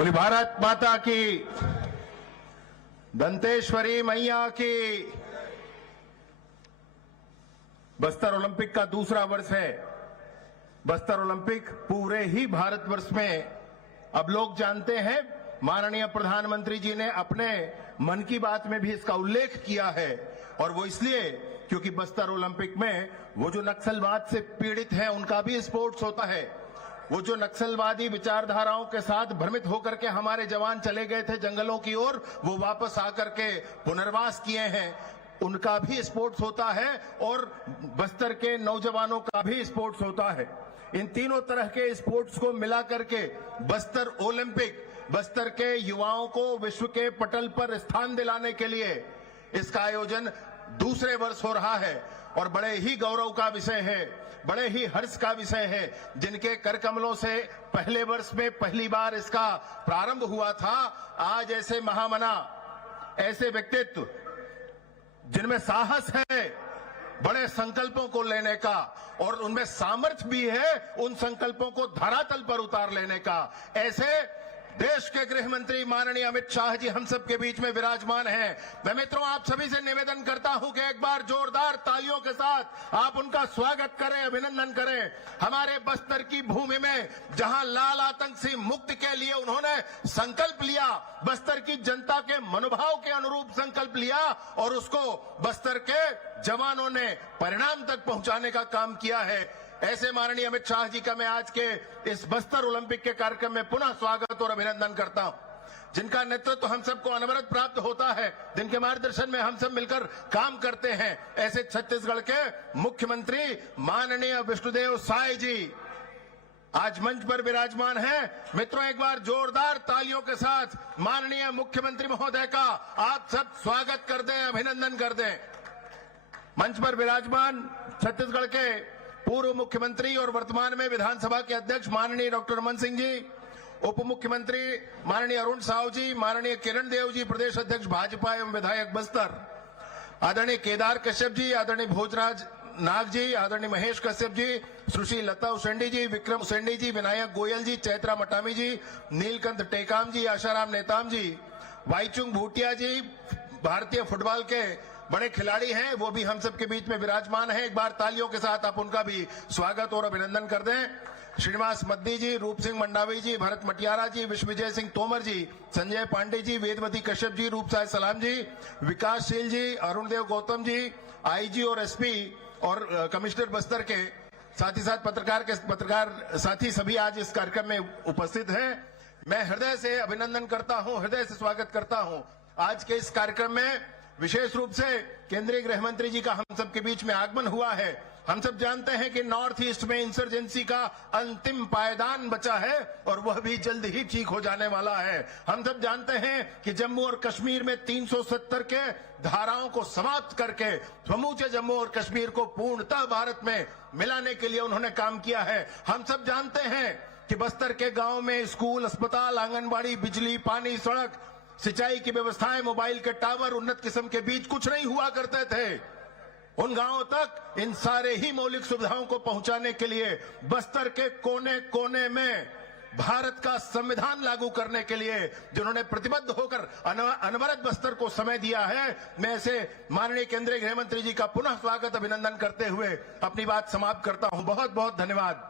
बोली भारत माता की, दंतेश्वरी मैया की। बस्तर ओलंपिक का दूसरा वर्ष है। बस्तर ओलंपिक पूरे ही भारतवर्ष में अब लोग जानते हैं। माननीय प्रधानमंत्री जी ने अपने मन की बात में भी इसका उल्लेख किया है, और वो इसलिए क्योंकि बस्तर ओलंपिक में वो जो नक्सलवाद से पीड़ित हैं उनका भी स्पोर्ट्स होता है। वो जो नक्सलवादी विचारधाराओं के साथ भ्रमित होकर के हमारे जवान चले गए थे जंगलों की ओर, वो वापस आकर के पुनर्वास किए हैं, उनका भी स्पोर्ट्स होता है, और बस्तर के नौजवानों का भी स्पोर्ट्स होता है। इन तीनों तरह के स्पोर्ट्स को मिला करके बस्तर ओलंपिक बस्तर के युवाओं को विश्व के पटल पर स्थान दिलाने के लिए इसका आयोजन दूसरे वर्ष हो रहा है, और बड़े ही गौरव का विषय है, बड़े ही हर्ष का विषय है। जिनके कर कमलों से पहले वर्ष में पहली बार इसका प्रारंभ हुआ था, आज ऐसे महामना, ऐसे व्यक्तित्व जिनमें साहस है बड़े संकल्पों को लेने का, और उनमें सामर्थ्य भी है उन संकल्पों को धरातल पर उतार लेने का, ऐसे देश के गृह मंत्री माननीय अमित शाह जी हम सब के बीच में विराजमान हैं। मैं मित्रों आप सभी से निवेदन करता हूं कि एक बार जोरदार तालियों के साथ आप उनका स्वागत करें, अभिनंदन करें। हमारे बस्तर की भूमि में जहां लाल आतंक से मुक्ति के लिए उन्होंने संकल्प लिया, बस्तर की जनता के मनोभाव के अनुरूप संकल्प लिया, और उसको बस्तर के जवानों ने परिणाम तक पहुंचाने का काम किया है। ऐसे माननीय अमित शाह जी का मैं आज के इस बस्तर ओलंपिक के कार्यक्रम में पुनः स्वागत और अभिनंदन करता हूं, जिनका नेतृत्व हम सबको अनवरत प्राप्त होता है, जिनके मार्गदर्शन में हम सब मिलकर काम करते हैं। ऐसे छत्तीसगढ़ के मुख्यमंत्री माननीय विष्णुदेव साय जी आज मंच पर विराजमान हैं। मित्रों एक बार जोरदार तालियों के साथ माननीय मुख्यमंत्री महोदय का आप सब स्वागत कर दें, अभिनंदन कर दें। मंच पर विराजमान छत्तीसगढ़ के पूर्व मुख्यमंत्री और वर्तमान में विधानसभा के अध्यक्ष माननीय डॉक्टर रमन सिंह जी, उप मुख्यमंत्री माननीय अरुण साव जी, माननीय किरण देव जी, प्रदेश अध्यक्ष भाजपा एवं विधायक बस्तर, आदरणीय केदार कश्यप जी, आदरणीय भोजराज नाग जी, आदरणीय महेश कश्यप जी, सुश्री लता उसेंडी जी, विक्रम उसेंडी जी, विनायक गोयल जी, चैत्रा मटामी जी, नीलकंठ टेकाम जी, आशाराम नेताम जी, वाईचुंग भूटिया जी, भारतीय फुटबॉल के बड़े खिलाड़ी हैं, वो भी हम सब के बीच में विराजमान हैं। एक बार तालियों के साथ आप उनका भी स्वागत और अभिनंदन कर दें। श्रीनिवास मद्दी जी, रूप सिंह मंडावी जी, भरत मटियारा जी, विश्वविजय सिंह तोमर जी, संजय पांडे जी, वेदवती कश्यप जी, रूपसाय सलाम जी, विकासशील जी, अरुणदेव गौतम जी, आईजी और एसपी और कमिश्नर बस्तर के साथ ही साथ पत्रकार साथी सभी आज इस कार्यक्रम में उपस्थित हैं। मैं हृदय से अभिनंदन करता हूं, हृदय से स्वागत करता हूं। आज के इस कार्यक्रम में विशेष रूप से केंद्रीय गृह मंत्री जी का हम सब के बीच में आगमन हुआ है। हम सब जानते हैं कि नॉर्थ ईस्ट में इंसर्जेंसी का अंतिम पायदान बचा है, और वह भी जल्द ही ठीक हो जाने वाला है। हम सब जानते हैं कि जम्मू और कश्मीर में 370 के धाराओं को समाप्त करके समूचे जम्मू और कश्मीर को पूर्णतः भारत में मिलाने के लिए उन्होंने काम किया है। हम सब जानते हैं कि बस्तर के गांव में स्कूल, अस्पताल, आंगनबाड़ी, बिजली, पानी, सड़क, सिंचाई की व्यवस्थाएं, मोबाइल के टावर, उन्नत किस्म के बीज कुछ नहीं हुआ करते थे। उन गांवों तक इन सारे ही मौलिक सुविधाओं को पहुंचाने के लिए बस्तर के कोने कोने में भारत का संविधान लागू करने के लिए जिन्होंने प्रतिबद्ध होकर अनवरत बस्तर को समय दिया है, मैं ऐसे माननीय केंद्रीय गृह मंत्री जी का पुनः स्वागत, अभिनंदन करते हुए अपनी बात समाप्त करता हूं। बहुत बहुत धन्यवाद।